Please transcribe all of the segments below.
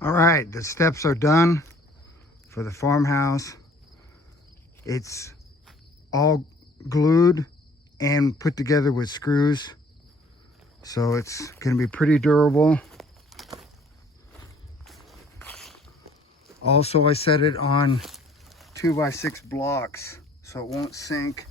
All right, the steps are done for the farmhouse. It's all glued and put together with screws, so it's going to be pretty durable. Also, I set it on 2x6 blocks so it won't sink.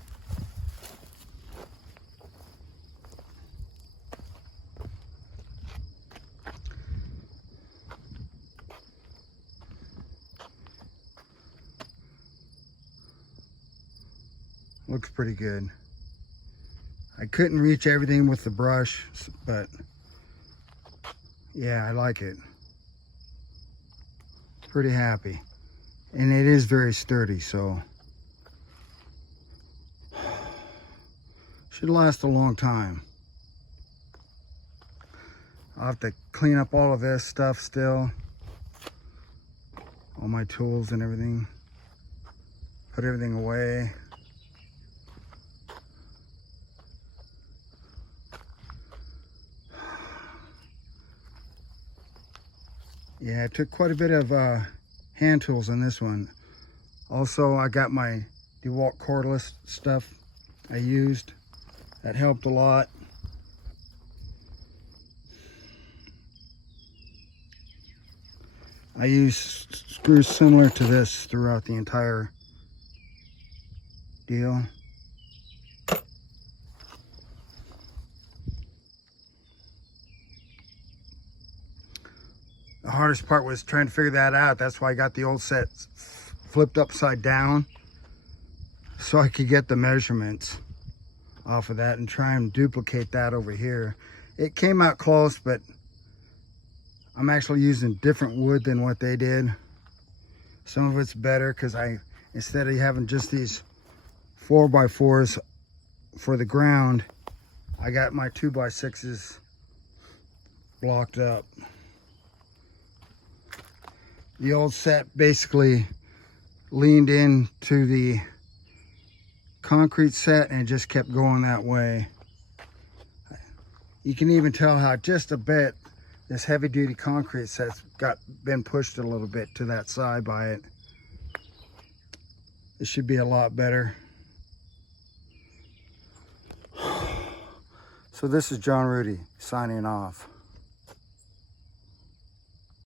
Looks pretty good. I couldn't reach everything with the brush, but yeah, I like it. Pretty happy. And it is very sturdy, so should last a long time. I'll have to clean up all of this stuff still. All my tools and everything. Put everything away. Yeah, I took quite a bit of hand tools in this one. Also, I got my DeWalt cordless stuff I used. That helped a lot. I use screws similar to this throughout the entire deal. The hardest part was trying to figure that out. That's why I got the old set flipped upside down so I could get the measurements off of that and try and duplicate that over here. It came out close, but I'm actually using different wood than what they did. Some of it's better because instead of having just these 4x4s for the ground, I got my 2x6s blocked up. The old set basically leaned into the concrete set and just kept going that way. You can even tell how just a bit this heavy duty concrete set's been pushed a little bit to that side by it. It should be a lot better. So this is John Rudy signing off.